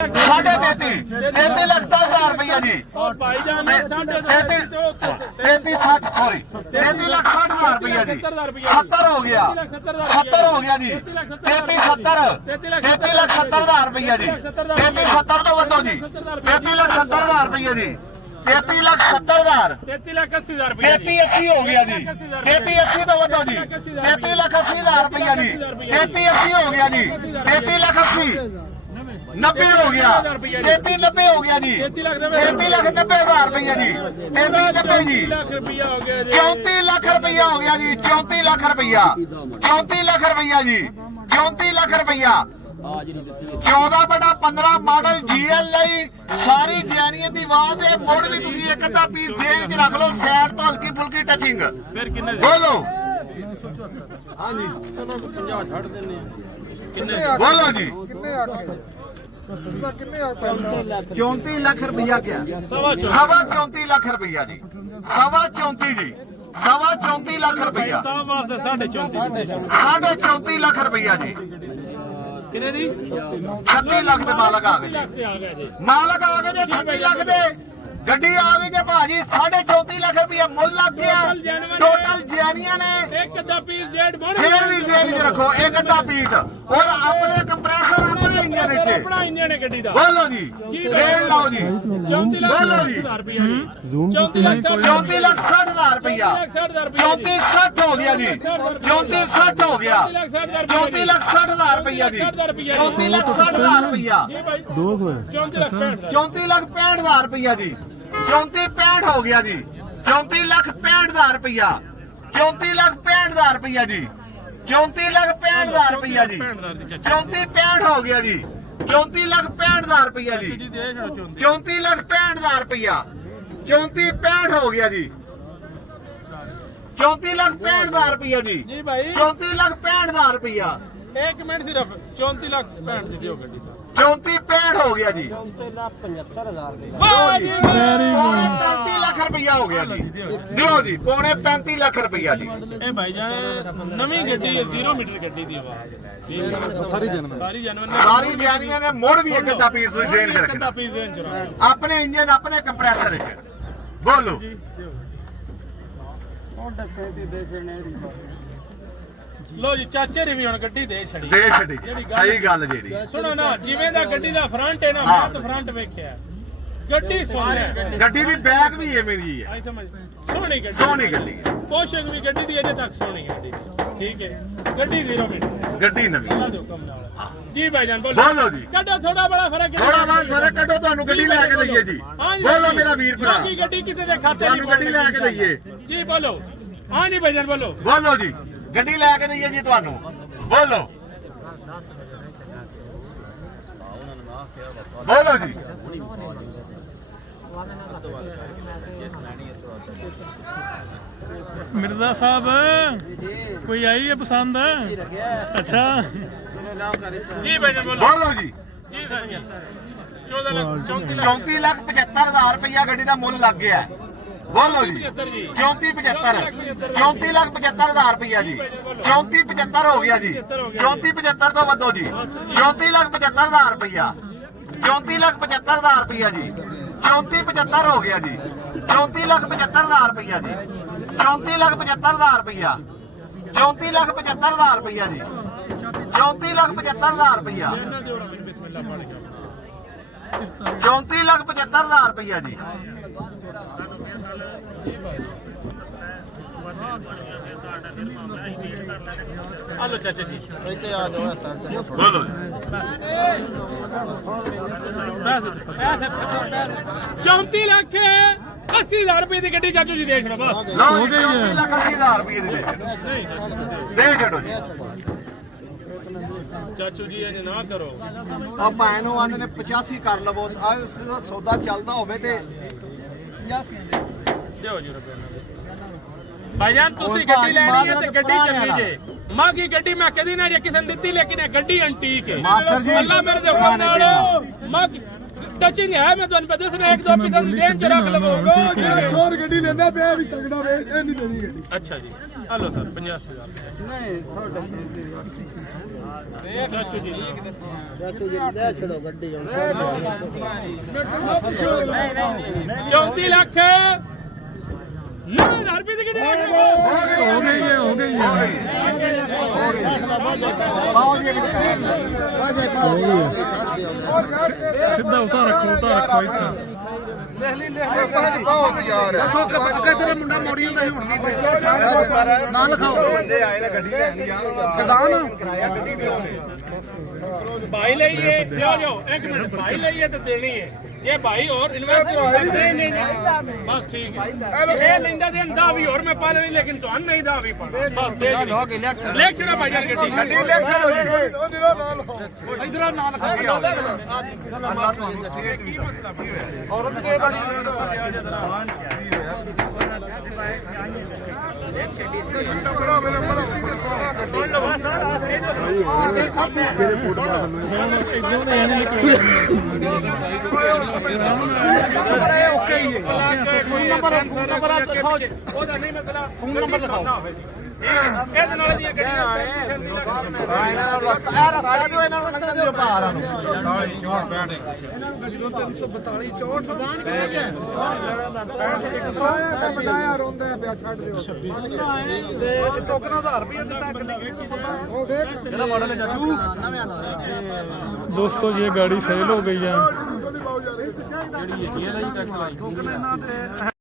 साढ़े 33 लाख 10,000 रुपया जी। 33 लाख 60,000 रुपया जी। 70 हो गया, 70 हो गया जी। 33 लाख 70,000 रुपया जी। 33 70 तो बतो जी। 33 लाख 70,000 रुपया जी। 33 लाख 70,000, 33 लाख 80,000 रुपया 33 80 हो गया जी। 33 80 तो बतो जी। 33 लाख 80,000 रुपया जी। 33 80 हो गया जी। 33 लाख 80 90 हो गया। 33 90 हो गया जी। 33 लाख 90,000 रुपया जी। 33 90 जी। 34 लाख रुपया हो गया जी। 34 लाख रुपया, 34 लाख रुपया जी। 34 लाख रुपया 14/15 मॉडल GL सारी जैनियन की आवाज है। मुड़ भी तुम एक अद्धा पीस जेल च रख लो, सैड तो हल्की फुल्की टचिंग बोलो। हाँ जी बोलो जी। 34 लाख रुपया क्या? 34 लाख रुपया जी। 34 जी। 34 लाख रुपया, 34 लाख रुपया जी। 36 लाख ਦੇ ਮਾਲਕ ਆ ਗਏ। ਮਾਲਕ ਆ ਗਏ ਜੇ 36 ਲੱਖ ਦੇ। ਗੱਡੀ ਆ ਗਈ ਜੇ ਭਾਜੀ 34.5 ਲੱਖ ਰੁਪਇਆ ਮੁੱਲ ਲੱਗ ਗਿਆ। ਟੋਟਲ ਜੈਨੀਆਂ ਨੇ ਇੱਕ ਅੱਧਾ ਪੀਸ ਡੇਢ ਬਣ ਫੇਰ ਵੀ ਜੈਨੀ ਰੱਖੋ ਇੱਕ ਅੱਧਾ ਪੀਸ। ਔਰ ਆਪਣੇ ਕੰਪਰੈਸਰ ਆਪਣੇ ਇੰਜਨ ਵਿੱਚ ਆਪਣਾ ਇੰਜਨ ਹੈ ਗੱਡੀ ਦਾ। ਬੋਲੋ ਜੀ ਰੇਟ ਲਾਓ ਜੀ। 34 ਲੱਖ 60,000 ਰੁਪਇਆ ਜੀ। 34 ਲੱਖ 60,000 ਰੁਪਇਆ। 34 60 ਹੋ ਗਿਆ ਜੀ। 34 60 ਹੋ ਗਿਆ। 34 ਲੱਖ 60,000 ਰੁਪਇਆ ਜੀ। 34 ਲੱਖ 60,000 ਰੁਪਇਆ। 34 ਲੱਖ 65,000 ਰੁਪਇਆ ਜੀ। 34 65 ਹੋ ਗਿਆ ਜੀ। 34 ਲੱਖ 65,000 ਰੁਪਇਆ। 34 ਲੱਖ 65,000 ਰੁਪਇਆ ਜੀ। 34 ਲੱਖ 65,000 ਰੁਪਇਆ ਜੀ। 34 65 ਹੋ ਗਿਆ ਜੀ। 34 ਲੱਖ 65,000 ਰੁਪਇਆ ਜੀ। 34 ਲੱਖ 65,000 ਰੁਪਇਆ। 34 65 ਹੋ ਗਿਆ ਜੀ। 34 ਲੱਖ 65,000 ਰੁਪਇਆ ਜੀ। ਜੀ ਭਾਈ 34 ਲੱਖ 65,000 ਰੁਪਇਆ। ਇੱਕ ਮਿੰਟ ਸਿਰਫ 34 ਲੱਖ 65 ਦੀ ਦਿਓ ਗੱਡੀ ਸਾਹਿਬ। 34 65 ਹੋ ਗਿਆ ਜੀ। 34 ਲੱਖ 75,000 ਪੌਣੇ 35 ਲੱਖ ਰੁਪਇਆ ਹੋ ਗਿਆ ਜੀ। ਦਿਓ ਜੀ ਪੌਣੇ 35 ਲੱਖ ਰੁਪਇਆ ਜੀ। ਇਹ ਭਾਈ ਜਾਨ ਨਵੀਂ ਗੱਡੀ ਹੈ 0 ਮੀਟਰ ਗੱਡੀ ਦੀ ਆਵਾਜ਼ ਸਾਰੀ ਜੈਨੀਆਂ ਨੇ ਮੁੜ ਵੀ ਇੱਕ ਅੱਧਾ ਪੀਸ ਤੁਸੀਂ ਦੇਣ ਇੱਕ ਰੱਖਣਾ। ਅੱਧਾ ਪੀਸ ਦੇਣ ਚ ਆਪਣੇ ਇੰਜਨ ਆਪਣੇ ਕੰਪਰੈਸਰ ਵਿੱਚ ਬੋਲੋ। ਲੋ ਜੀ ਚਾਚੇ ਨੇ ਵੀ ਹੁਣ ਗੱਡੀ ਦੇ ਛੜੀ ਦੇ ਛੱਡੀ ਸਹੀ ਗੱਲ ਜਿਹੜੀ। ਸੁਣੋ ਨਾ ਜਿਵੇਂ ਦਾ ਗੱਡੀ ਦਾ ਫਰੰਟ ਹੈ ਨਾ ਮੈਂ ਤਾਂ ਫਰੰਟ ਵੇਖਿਆ ਗੱਡੀ ਸੋਹਣੀ ਹੈ। ਗੱਡੀ ਦੀ ਬੈਗ ਵੀ ਐਵੇਂ ਦੀ ਹੈ। ਆਈ ਸਮਝ ਸੋਹਣੀ ਗੱਡੀ ਸੋਹਣੀ ਗੱਡੀ ਹੈ। ਪੋਸ਼ਕ ਵੀ ਗੱਡੀ ਦੀ ਅਜੇ ਤੱਕ ਸੋਹਣੀ ਗੱਡੀ ਠੀਕ ਹੈ। ਗੱਡੀ 0 ਮੀਟਰ ਗੱਡੀ ਨਵੀਂ ਜੀ ਭਾਈਜਾਨ ਬੋਲੋ। ਬੋਲੋ ਜੀ ਕੱਢੋ ਥੋੜਾ ਬੜਾ ਫਰਕ ਹੈ। ਥੋੜਾ ਬਹੁਤ ਫਰਕ ਕੱਢੋ ਤੁਹਾਨੂੰ ਗੱਡੀ ਲੈ ਕੇ ਦਈਏ ਜੀ। ਬੋਲੋ ਮੇਰਾ ਵੀਰ ਭਰਾ ਬਾਕੀ ਗੱਡੀ ਕਿਸੇ ਦੇ ਖਾਤੇ ਨਹੀਂ ਤੁਹਾਨੂੰ ਗੱਡੀ ਲੈ ਕੇ ਦਈਏ ਜੀ ਬੋਲੋ। ਹਾਂ ਜੀ ਭਾਈਜਾਨ ਬੋਲੋ। ਬੋਲੋ ਜੀ ਗੱਡੀ ਲੈ ਕੇ ਦਈਏ ਜੀ ਤੁਹਾਨੂੰ ਬੋਲੋ। ਬੋਲੋ ਜੀ मिर्जा साहब कोई आई है पसंद? अच्छा जी भाईजान बोलो। ਬੋਲੋ ਜੀ। जी भाईजान 14 लाख 34 ਲੱਖ 75,000 ਰੁਪਇਆ ਗੱਡੀ ਦਾ ਮੁੱਲ ਲੱਗ ਗਿਆ। ਬੋਲੋ ਜੀ 34 75 34 ਲੱਖ 75,000 ਰੁਪਇਆ ਜੀ। 34 75 ਹੋ ਗਿਆ ਜੀ। 34 75 ਤੋਂ ਵੱਧੋ ਜੀ। 34 ਲੱਖ 75,000 ਰੁਪਇਆ। 34 ਲੱਖ 75,000 ਰੁਪਇਆ ਜੀ। 34 75 ਹੋ ਗਿਆ ਜੀ। 34 ਲੱਖ 75,000 ਰੁਪਇਆ ਜੀ। 34 ਲੱਖ 75,000 ਰੁਪਇਆ। 34 ਲੱਖ 75,000 ਰੁਪਇਆ ਜੀ। 34 ਲੱਖ 75,000 ਰੁਪਇਆ। 34 ਲੱਖ 75,000 ਰੁਪਇਆ ਜੀ। हेलो चाचा जी ਬੋਲੋ ਜੀ। 34 ਲੱਖ 80,000 ਰੁਪਏ ਦੀ ਗੱਡੀ ਚਾਚੂ ਜੀ ਦੇਖ ਲਓ ਬਸ। ਲਓ ਜੀ 34 ਲੱਖ 80,000 ਰੁਪਏ ਦੇ ਦੇ ਛੱਡੋ ਜੀ। ਚਾਚੂ ਜੀ ਇਹ ਨਾ ਕਰੋ। ਆ ਭੈਣ ਨੂੰ ਆਂਦੇ ਨੇ 85 ਕਰ ਲਵੋ। ਆ ਸੌਦਾ ਚੱਲਦਾ ਹੋਵੇ ਤੇ ਦਿਓ ਜੀ ਰੁਪਏ ਭਾਈਜਾਨ ਤੁਸੀਂ ਗੱਡੀ ਲੈਣੀ ਹੈ ਤੇ ਗੱਡੀ ਚੱਲੀ ਜੇ ਮਾਂ ਕੀ ਗੱਡੀ ਮੈਂ ਕਦੀ ਨਾ ਜੇ ਕਿਸੇ ਨੇ ਦਿੱਤੀ ਲੇਕਿਨ ਇਹ ਗੱਡੀ ਐਂਟੀਕ ਹੈ ਮਾਸਟਰ ਜੀ ਅੱਲਾ ਮੇਰੇ ਦੇ ਹੁਕਮ ਨਾਲ ਮਾਂ ਟੱਚਿੰਗ ਹੈ ਮੈਂ ਤੁਹਾਨੂੰ ਪਤਾ ਸੀ ਇੱਕ ਦੋ ਪੀਸਾਂ ਦੀ ਦੇਣ ਚ ਰੱਖ ਲਵਾਂਗਾ ਜਿਹੜਾ ਛੋਰ ਗੱਡੀ ਲੈਂਦਾ ਪਿਆ ਵੀ ਤਗੜਾ ਵੇਚ ਇਹ ਨਹੀਂ ਦੇਣੀ ਗੱਡੀ ਅੱਛਾ ਜੀ ਹਲੋ ਸਰ 85000 ਨਹੀਂ ਚਾਚੂ ਜੀ ਚਾਚੂ ਜੀ ਲੈ ਛੜੋ ਗੱਡੀ ਹੁਣ 34 ਲੱਖ 9000 ਰੁਪਏ ਦੀ ਗੱਡੀ ਹੋ ਗਈ ਹੈ ਹੋ ਗਈ ਹੈ ਸਿੱਧਾ ਉਤਾਰ ਰੱਖੋ ਇੱਥੇ ਦੱਸੋ ਅੱਗੇ ਤੇਰਾ ਮੁੰਡਾ ਮੋੜੀ ਹੁੰਦਾ ਸੀ ਹੁਣ ਵੀ ਨਾ ਲਿਖਾਓ ਬੰਦੇ ਆਏ ਨੇ ਗੱਡੀ ਲੈਣੀ ਯਾਰ ਖਜ਼ਾਨ ਭਾਈ ਲਈਏ ਲਿਓ ਇੱਕ ਮਿੰਟ ਭਾਈ ਲਈਏ ਤੇ ਦੇਣੀ ਹੈ ये भाई और इन्वेस्ट नहीं बस ठीक है ये लेंदा दे अंदा भी और मैं पाले नहीं लेकिन तो नहीं दा भी पा बस दे लोग इलेक्शन भाई जान गड्डी ਗੱਡੀ ਇਲੈਕਸ਼ਨ ਹੋ ਗਈ ਇਧਰ ਨਾ ਲਿਖਾਓ ਔਰਤ ਦੇ ਬੜੀ ਓਕੇ ਹੀ ਹੈ ਨੰਬਰ ਦਿਖਾਓ ਉਹਦਾ ਨਹੀਂ ਮਤਲਬ ਫੋਨ ਨੰਬਰ ਦਿਖਾਓ ਇਹਦੇ ਨਾਲ ਦੀਆਂ ਗੱਡੀਆਂ ਰਸਤਾ ਦਿਓ ਇਹਨਾਂ ਨੂੰ ਲੰਘਣ ਦਿਓ ਭਾਰਾਂ ਨੂੰ 342 64 ਬਤਾਇਆ ਰੋਂਦਾ ਪਿਆ ਛੱਡ ਦਿਓ ਤੇ ਟੋਕਨ 1000 ਰੁਪਏ ਦਿੱਤਾ ਗੱਡੀ ਉਹ ਵੇਖ ਕਿਹੜਾ ਮਾਡਲ ਹੈ ਚਾਚੂ ਨਵੇਂ ਆਂਦਾ दोस्तों ये गाड़ी सेल हो गई है ਟੋਕਨ ਇਹਨਾਂ ਤੇ